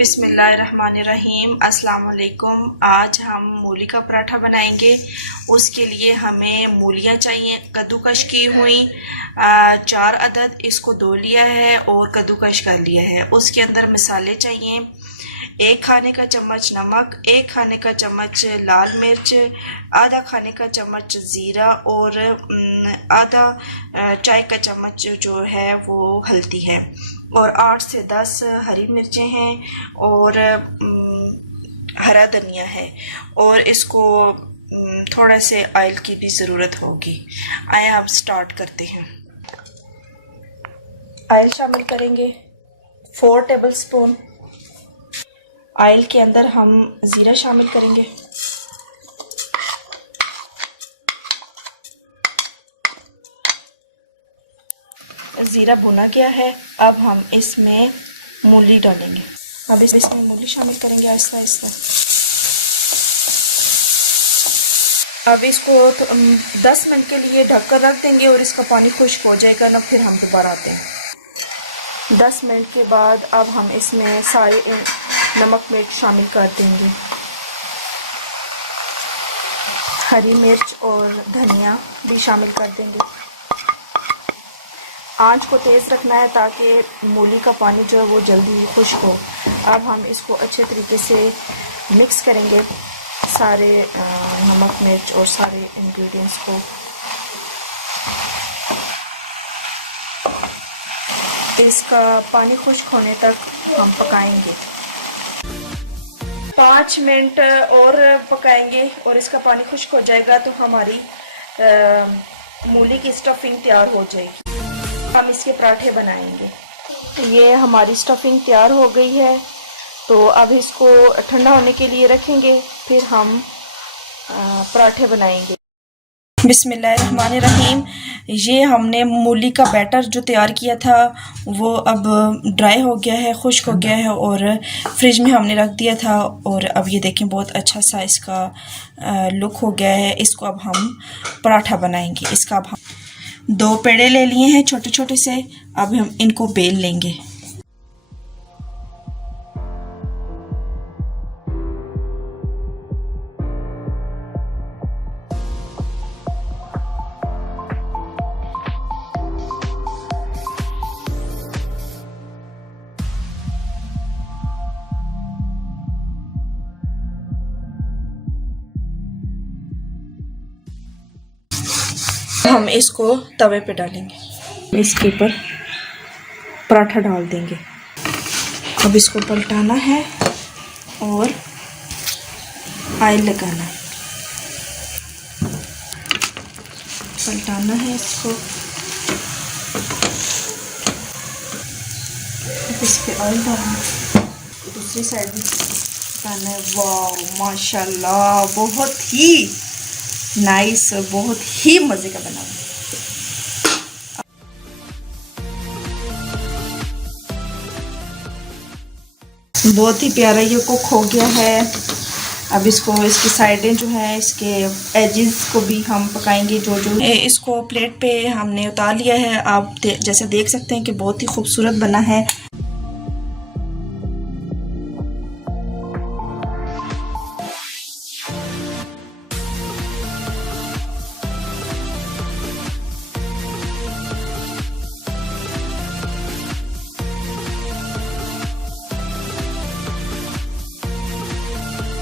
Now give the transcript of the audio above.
बिस्मिल्लाहिर्रहमानिर्रहीम। अस्सलाम वालेकुम। आज हम मूली का पराठा बनाएंगे। उसके लिए हमें मूलियाँ चाहिए, कद्दूकश की हुई 4 अदद, इसको धो लिया है और कद्दूकश कर लिया है। उसके अंदर मसाले चाहिए, 1 खाने का चम्मच नमक, 1 खाने का चम्मच लाल मिर्च, आधा खाने का चम्मच ज़ीरा और आधा चाय का चम्मच जो है वो हल्दी है, और 8 से 10 हरी मिर्चें हैं और हरा धनिया है, और इसको थोड़ा से ऑयल की भी ज़रूरत होगी। आइए अब स्टार्ट करते हैं। ऑयल शामिल करेंगे 4 टेबल स्पून। ऑयल के अंदर हम ज़ीरा शामिल करेंगे, ज़ीरा भुना गया है। अब हम इसमें मूली डालेंगे। अब इसमें मूली शामिल करेंगे आहिस्ता आहिस्ता। अब इसको 10 मिनट के लिए ढककर रख देंगे और इसका पानी खुश्क हो जाएगा ना, फिर हम दोबारा आते हैं। 10 मिनट के बाद अब हम इसमें सारे नमक मिर्च शामिल कर देंगे, हरी मिर्च और धनिया भी शामिल कर देंगे। आंच को तेज़ रखना है ताकि मूली का पानी जो है वो जल्दी खुश्क हो। अब हम इसको अच्छे तरीके से मिक्स करेंगे, सारे नमक मिर्च और सारे इंग्रेडिएंट्स को। इसका पानी खुश्क होने तक हम पकाएंगे। 5 मिनट और पकाएंगे और इसका पानी खुश्क हो जाएगा तो हमारी मूली की स्टफिंग तैयार हो जाएगी। हम इसके पराठे बनाएंगे। ये हमारी स्टफिंग तैयार हो गई है, तो अब इसको ठंडा होने के लिए रखेंगे, फिर हम पराठे बनाएंगे। बिस्मिल्लाहिर्रहमानिर्रहीम। ये हमने मूली का बैटर जो तैयार किया था वो अब ड्राई हो गया है, खुश्क हो गया है और फ्रिज में हमने रख दिया था, और अब ये देखें बहुत अच्छा सा इसका लुक हो गया है। इसको अब हम पराठा बनाएंगे। इसका अब हम 2 पेड़े ले लिए हैं छोटे छोटे से, अब हम इनको बेल लेंगे। हम इसको तवे पे डालेंगे, इसके ऊपर पराठा डाल देंगे। अब इसको पलटाना है और ऑयल लगाना है, पलटाना है इसको। इस पे ऑयल डालना है, दूसरी साइड भी डालना है। वाह माशाल्लाह, बहुत ही नाइस, बहुत ही मज़े का बना हुआ। बहुत ही प्यारा ये कुक हो गया है। अब इसको, इसकी साइडें जो है, इसके एजेस को भी हम पकाएंगे। जो इसको प्लेट पे हमने उतार लिया है। आप जैसे देख सकते हैं कि बहुत ही खूबसूरत बना है।